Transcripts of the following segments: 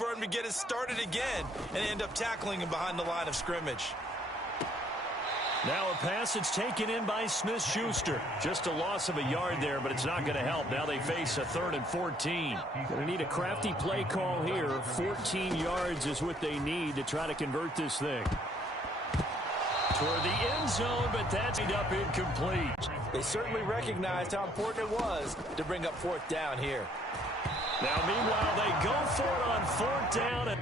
for him to get it started again and end up tackling him behind the line of scrimmage. Now a pass that's taken in by Smith-Schuster. Just a loss of a yard there, but it's not going to help. Now they face a 3rd and 14. Going to need a crafty play call here. 14 yards is what they need to try to convert this thing. Toward the end zone, but that's up incomplete. They certainly recognized how important it was to bring up 4th down here. Now, meanwhile, they go for it on 4th down. And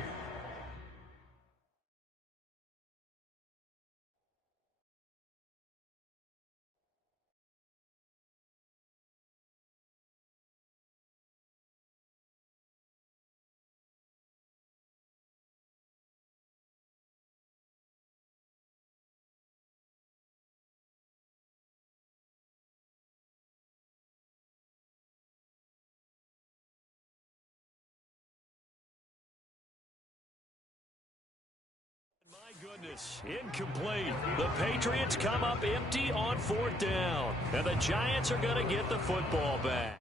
my goodness, incomplete. The Patriots come up empty on 4th down. And the Giants are going to get the football back.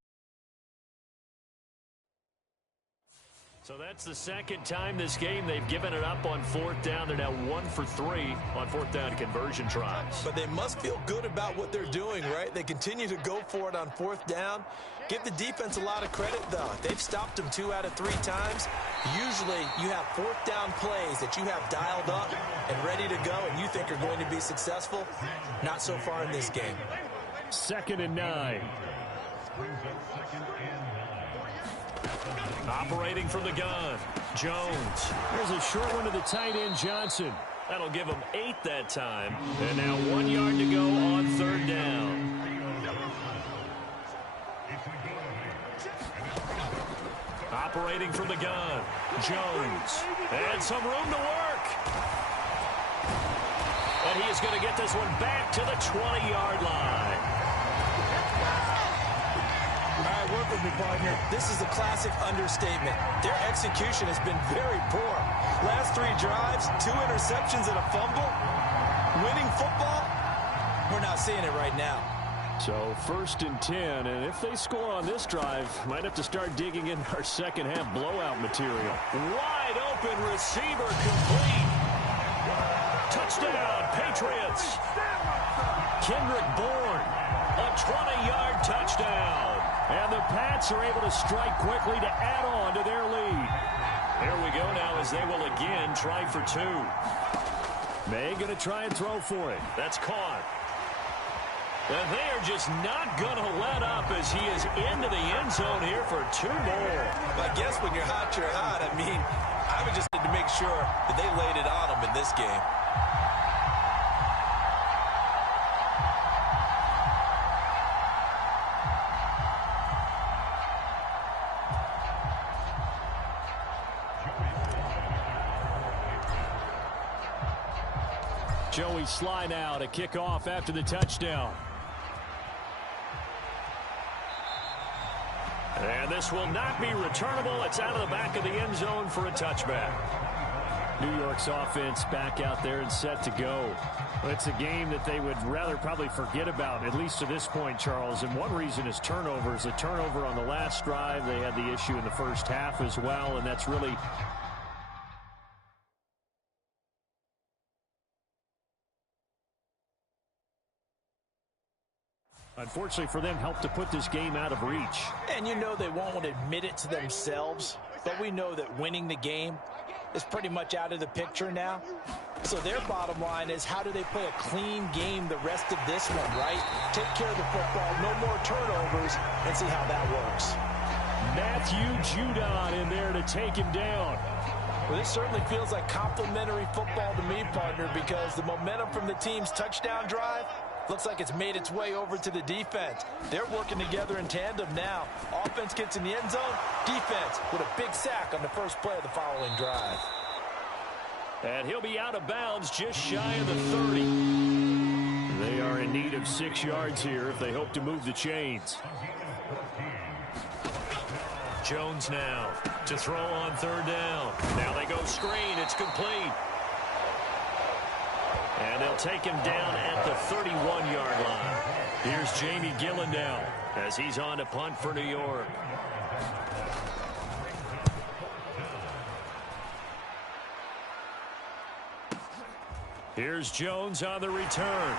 So that's the second time this game they've given it up on 4th down. They're now 1 for 3 on 4th down conversion tries. But they must feel good about what they're doing, right? They continue to go for it on 4th down. Give the defense a lot of credit, though. They've stopped them 2 out of 3 times. Usually you have 4th down plays that you have dialed up and ready to go and you think are going to be successful. Not so far in this game. 2nd and 9. Operating from the gun, Jones. There's a short one to the tight end, Johnson. That'll give him 8 that time. And now 1 yard to go on 3rd down. Operating from the gun, Jones. And some room to work. And he is going to get this one back to the 20-yard line. Work with me, partner. This is a classic understatement. Their execution has been very poor. Last 3 drives, 2 interceptions and a fumble. Winning football, we're not seeing it right now. So 1st and 10, and if they score on this drive, might have to start digging in our second half blowout material. Wide open receiver complete. Touchdown, Patriots. Kendrick Bourne, a 20-yard touchdown. And the Pats are able to strike quickly to add on to their lead. Here we go now as they will again try for 2. May going to try and throw for it. That's caught. And they are just not going to let up as he is into the end zone here for 2 more. I guess when you're hot, you're hot. I mean, I would just need to make sure that they laid it on him in this game. Joey Sly now to kick off after the touchdown. And this will not be returnable. It's out of the back of the end zone for a touchback. New York's offense back out there and set to go. It's a game that they would rather probably forget about, at least to this point, Charles. And one reason is turnovers. A turnover on the last drive. They had the issue in the first half as well, and that's really... unfortunately for them, helped to put this game out of reach. And you know they won't admit it to themselves, but we know that winning the game is pretty much out of the picture now. So their bottom line is, how do they play a clean game the rest of this one, right? Take care of the football, no more turnovers, and see how that works. Matthew Judon in there to take him down. Well, this certainly feels like complimentary football to me, partner, because the momentum from the team's touchdown drive looks like it's made its way over to the defense. They're working together in tandem now. Offense gets in the end zone. Defense with a big sack on the first play of the following drive. And he'll be out of bounds just shy of the 30. They are in need of 6 yards here if they hope to move the chains. Jones now to throw on 3rd down. Now they go screen. It's complete. And they'll take him down at the 31-yard line. Here's Jamie Gillen now as he's on to punt for New York. Here's Jones on the return.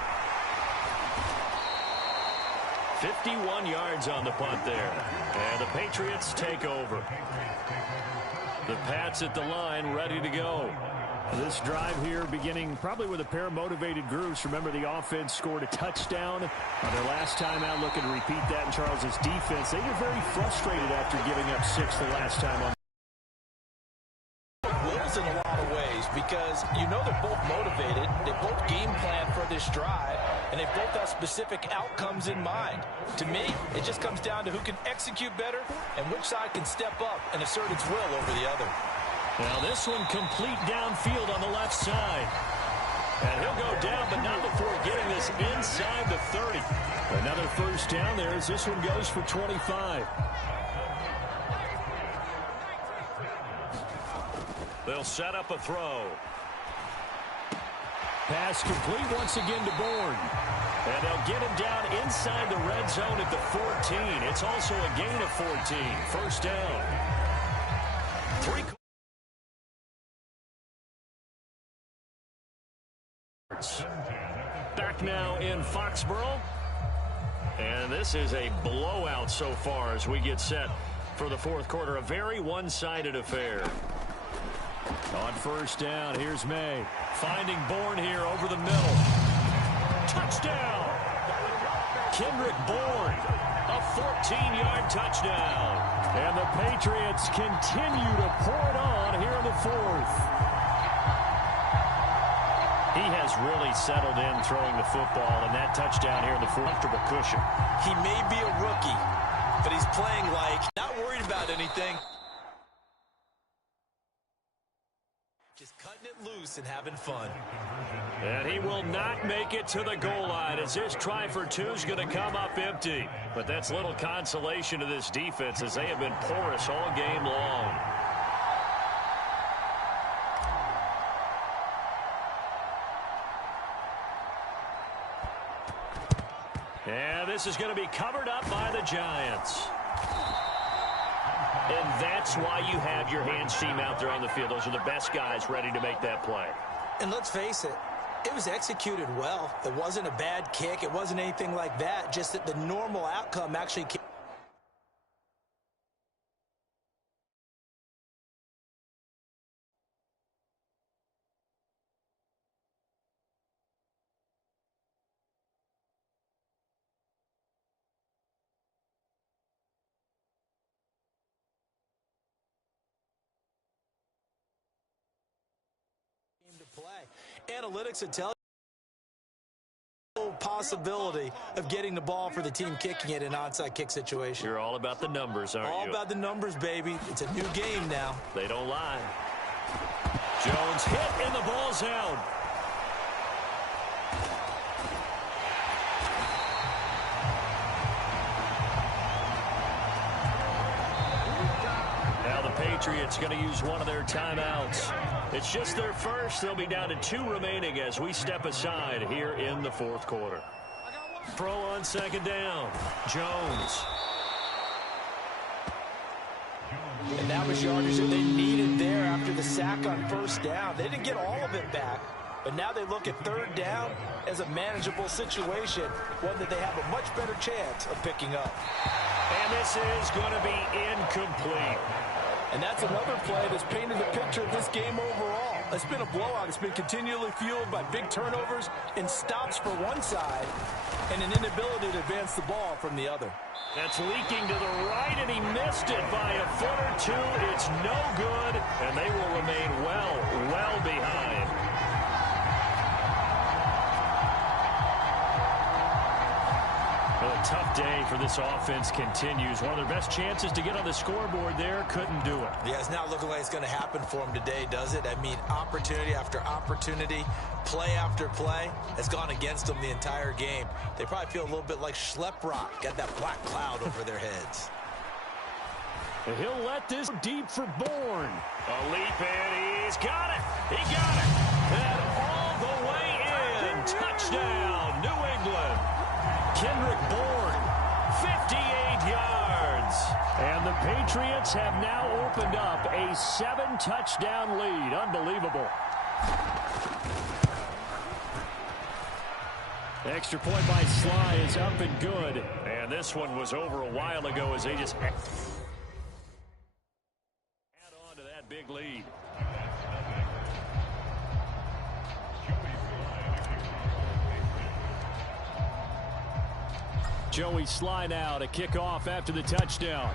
51 yards on the punt there. And the Patriots take over. The Pats at the line, ready to go. This drive here beginning probably with a pair of motivated groups. Remember, the offense scored a touchdown on their last time out, looking to repeat that in Charles's defense. They were very frustrated after giving up 6 the last time on. Wills in a lot of ways, because you know they're both motivated. They both game plan for this drive, and they both have specific outcomes in mind. To me, it just comes down to who can execute better and which side can step up and assert its will over the other. Now this one complete downfield on the left side. And he'll go down, but not before getting this inside the 30. Another first down there as this one goes for 25. They'll set up a throw. Pass complete once again to Bourne. And they'll get him down inside the red zone at the 14. It's also a gain of 14. First down. Back now in Foxborough. And this is a blowout so far as we get set for the fourth quarter. A very one-sided affair. On first down, here's May. Finding Bourne here over the middle. Touchdown! Kendrick Bourne. A 14-yard touchdown. And the Patriots continue to pour it on here in the fourth. He has really settled in throwing the football, and that touchdown here in the fourth, comfortable cushion. He may be a rookie, but he's playing like not worried about anything. Just cutting it loose and having fun. And he will not make it to the goal line as this try for two is going to come up empty. But that's little consolation to this defense as they have been porous all game long. And this is going to be covered up by the Giants. And that's why you have your hands team out there on the field. Those are the best guys ready to make that play. And let's face it, it was executed well. It wasn't a bad kick. It wasn't anything like that. Just that the normal outcome actually came. Play. Analytics would tell you possibility of getting the ball for the team kicking it in an onside kick situation. You're all about the numbers, aren't you? All about the numbers, baby. It's a new game now. They don't lie. Jones hit and the ball's out. Now the Patriots going to use one of their timeouts. It's just their first. They'll be down to 2 remaining as we step aside here in the fourth quarter. Throw on second down. Jones. And that was yardage that they needed there after the sack on first down. They didn't get all of it back, but now they look at third down as a manageable situation, one that they have a much better chance of picking up. And this is going to be incomplete. And that's another play that's painted the picture of this game overall. It's been a blowout. It's been continually fueled by big turnovers and stops for one side and an inability to advance the ball from the other. That's leaking to the right, and he missed it by a foot or two. It's no good, and they will remain well behind. A tough day for this offense continues. One of their best chances to get on the scoreboard there, couldn't do it. Yeah, it's not looking like it's going to happen for them today, does it? I mean, opportunity after opportunity, play after play has gone against them the entire game. They probably feel a little bit like Schleprock, got that black cloud over their heads. And he'll let this deep for Bourne. A leap, and he's got it. He got it. And all the way in. Touchdown, New England. Kendrick Bourne, 58 yards. And the Patriots have now opened up a 7-touchdown lead. Unbelievable. Extra point by Sly is up and good. And this one was over a while ago as they just add on to that big lead. Joey Sly now to kick off after the touchdown.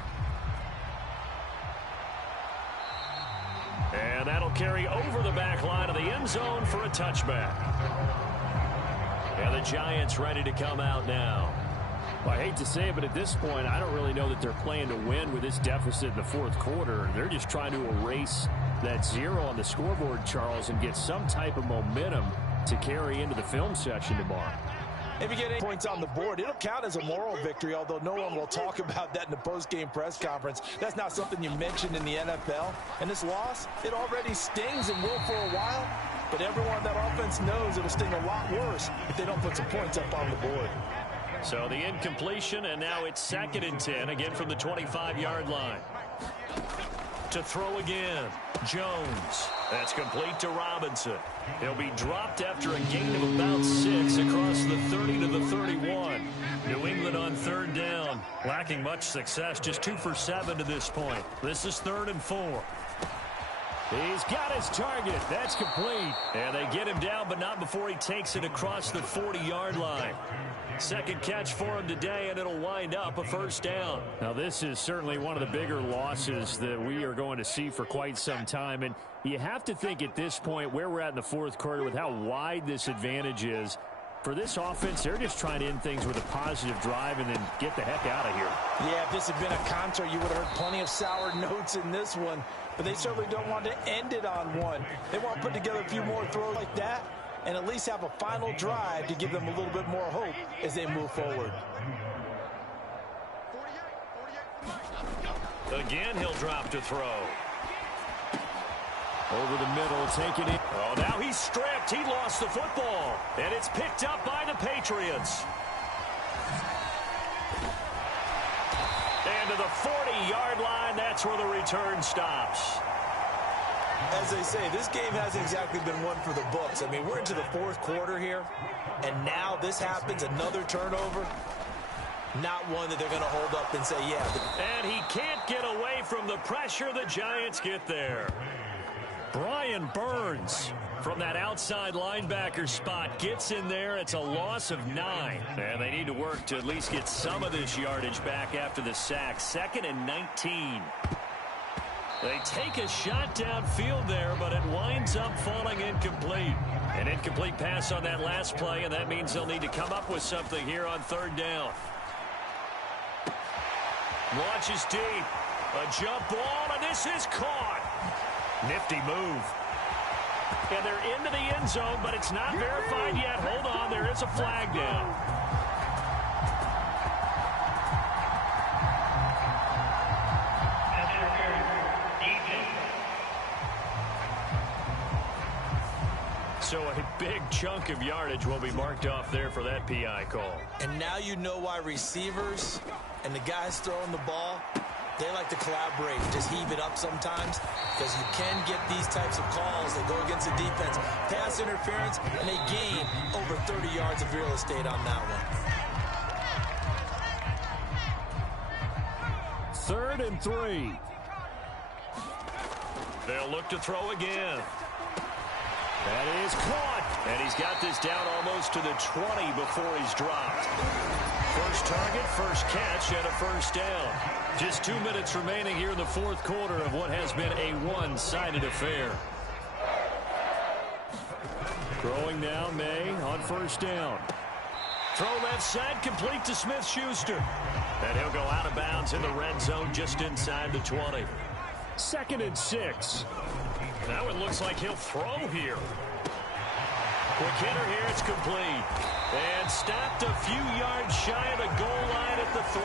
And that'll carry over the back line of the end zone for a touchback. And the Giants ready to come out now. Well, I hate to say it, but at this point, I don't really know that they're playing to win with this deficit in the fourth quarter. They're just trying to erase that 0 on the scoreboard, Charles, and get some type of momentum to carry into the film session tomorrow. If you get 8 points on the board, it'll count as a moral victory, although no one will talk about that in the post-game press conference. That's not something you mentioned in the NFL. And this loss, it already stings and will for a while. But everyone on that offense knows it'll sting a lot worse if they don't put some points up on the board. So the incompletion, and now it's 2nd and 10, again from the 25-yard line. To throw again, Jones. That's complete to Robinson. He'll be dropped after a gain of about 6 across the 30 to the 31. New England on 3rd down. Lacking much success, just 2 for 7 to this point. This is 3rd and 4. He's got his target. That's complete. And they get him down, but not before he takes it across the 40-yard line. 2nd catch for him today, and it'll wind up a 1st down. Now, this is certainly one of the bigger losses that we are going to see for quite some time. And you have to think at this point where we're at in the fourth quarter with how wide this advantage is. For this offense, they're just trying to end things with a positive drive and then get the heck out of here. Yeah, if this had been a concert, you would have heard plenty of sour notes in this one. But they certainly don't want to end it on one. They want to put together a few more throws like that and at least have a final drive to give them a little bit more hope as they move forward. Again, he'll drop to throw. Over the middle, taking it. Oh, now he's stripped. He lost the football. And it's picked up by the Patriots. And to the 40-yard line, that's where the return stops. As they say, this game hasn't exactly been one for the books. I mean, we're into the fourth quarter here, and now this happens, another turnover. Not one that they're going to hold up and say, yeah. And he can't get away from the pressure. The Giants get there. Brian Burns from that outside linebacker spot gets in there. It's a loss of 9. And they need to work to at least get some of this yardage back after the sack. 2nd and 19. They take a shot downfield there, but it winds up falling incomplete. An incomplete pass on that last play, and that means they'll need to come up with something here on 3rd down. Launches deep. A jump ball, and this is caught. Nifty move. And they're into the end zone, but it's not verified yet. Hold on, there is a flag down. So a big chunk of yardage will be marked off there for that PI call. And now you know why receivers and the guys throwing the ball, they like to collaborate, just heave it up sometimes, because you can get these types of calls that go against the defense. Pass interference, and they gain over 30 yards of real estate on that one. 3rd and 3. They'll look to throw again. That is caught. And he's got this down almost to the 20 before he's dropped. First target, first catch, and a 1st down. Just 2 minutes remaining here in the fourth quarter of what has been a one-sided affair. Throwing now, May on 1st down. Throw left side, complete to Smith-Schuster. And he'll go out of bounds in the red zone just inside the 20. 2nd and 6. Now it looks like he'll throw here. Quick hitter here, it's complete. And stopped a few yards shy of the goal line at the 3.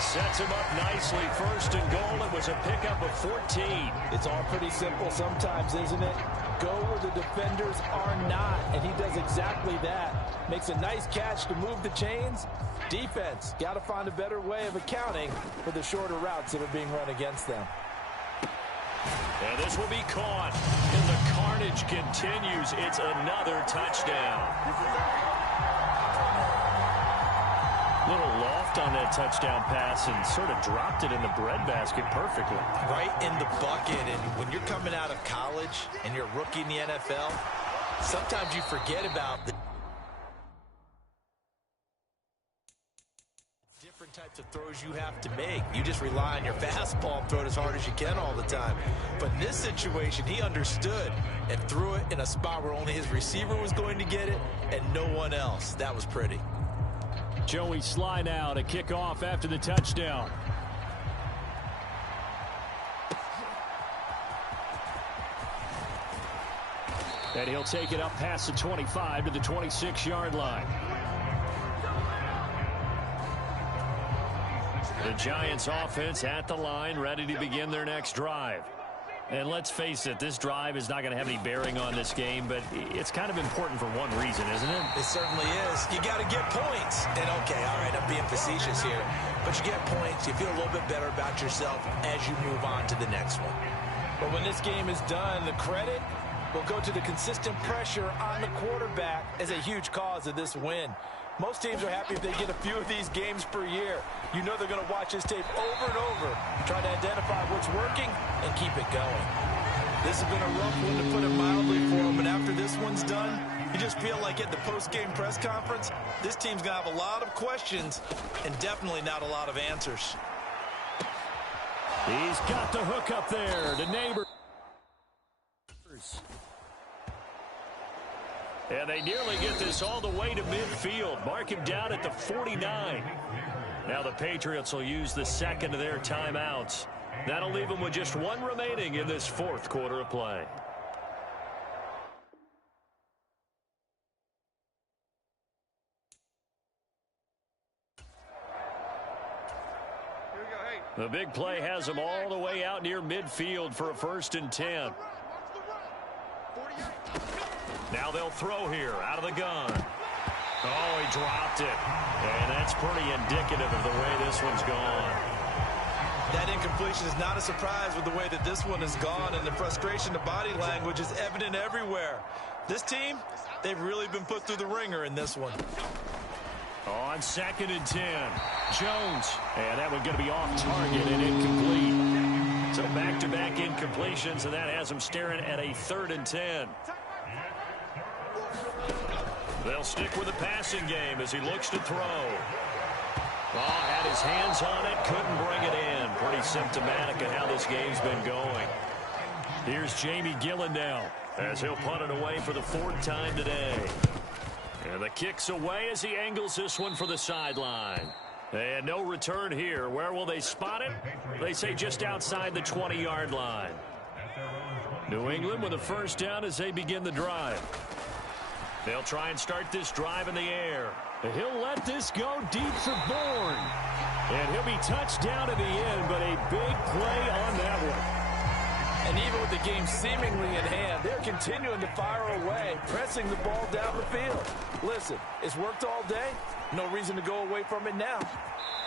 Sets him up nicely. 1st and goal. It was a pickup of 14. It's all pretty simple sometimes, isn't it? Go where the defenders are not, and he does exactly that. Makes a nice catch to move the chains. Defense, got to find a better way of accounting for the shorter routes that are being run against them. And this will be caught. And the carnage continues. It's another touchdown. Little loft on that touchdown pass and sort of dropped it in the breadbasket perfectly. Right in the bucket. And when you're coming out of college and you're a rookie in the NFL, sometimes you forget about the different types of throws you have to make. You just rely on your fastball and throw it as hard as you can all the time. But in this situation, he understood and threw it in a spot where only his receiver was going to get it and no one else. That was pretty. Joey Sly now to kick off after the touchdown. And he'll take it up past the 25 to the 26-yard line. The Giants offense at the line, ready to begin their next drive. And let's face it, this drive is not going to have any bearing on this game, but it's kind of important for one reason, isn't it? It certainly is. You got to get points. And, okay, all right, I'm being facetious here. But you get points, you feel a little bit better about yourself as you move on to the next one. But when this game is done, the credit will go to the consistent pressure on the quarterback as a huge cause of this win. Most teams are happy if they get a few of these games per year. You know they're going to watch this tape over and over, try to identify what's working and keep it going. This has been a rough one, to put it mildly, for them, but after this one's done, you just feel like at the post-game press conference, this team's going to have a lot of questions and definitely not a lot of answers. He's got the hook up there to Neighbors. And they nearly get this all the way to midfield. Mark him down at the 49. Now the Patriots will use the second of their timeouts. That'll leave them with just one remaining in this fourth quarter of play. The big play has them all the way out near midfield for a 1st and 10. Now they'll throw here out of the gun. Oh, he dropped it. And that's pretty indicative of the way this one's gone. That incompletion is not a surprise with the way that this one has gone, and the frustration, the body language is evident everywhere. This team, they've really been put through the ringer in this one. On 2nd and 10, Jones. And that one going to be off target and incomplete. So back-to-back incompletions, and that has him staring at a 3rd and 10. They'll stick with the passing game as he looks to throw. Oh, had his hands on it, couldn't bring it in. Pretty symptomatic of how this game's been going. Here's Jamie Gillen now as he'll punt it away for the 4th time today. And the kick's away as he angles this one for the sideline. And no return here. Where will they spot it? They say just outside the 20-yard line. New England with a 1st down as they begin the drive. They'll try and start this drive in the air. He'll let this go deep for Bourne. And he'll be touched down at the end, but a big play on that one. And even with the game seemingly in hand, they're continuing to fire away, pressing the ball down the field. Listen, it's worked all day. No reason to go away from it now.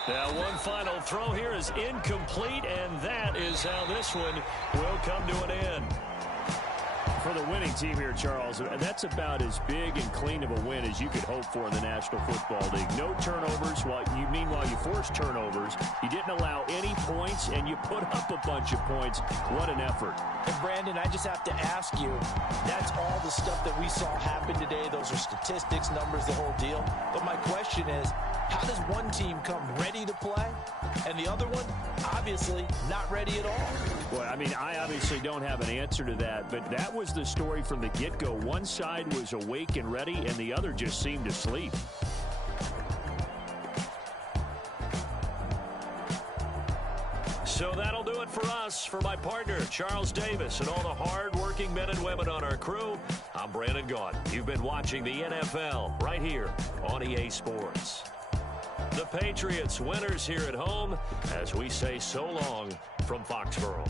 Now one final throw here is incomplete, and that is how this one will come to an end. For the winning team here, Charles, that's about as big and clean of a win as you could hope for in the National Football League. No turnovers. Meanwhile, you forced turnovers. You didn't allow any points, and you put up a bunch of points. What an effort. And, Brandon, I just have to ask you, that's all the stuff that we saw happen today. Those are statistics, numbers, the whole deal. But my question is, how does one team come ready to play and the other one obviously not ready at all? Well, I mean, I obviously don't have an answer to that, but that was the story from the get-go. One side was awake and ready, and the other just seemed to sleep. So that'll do it for us. For my partner, Charles Davis, and all the hard-working men and women on our crew, I'm Brandon Gaudin. You've been watching the NFL right here on EA Sports. The Patriots winners here at home as we say so long from Foxborough.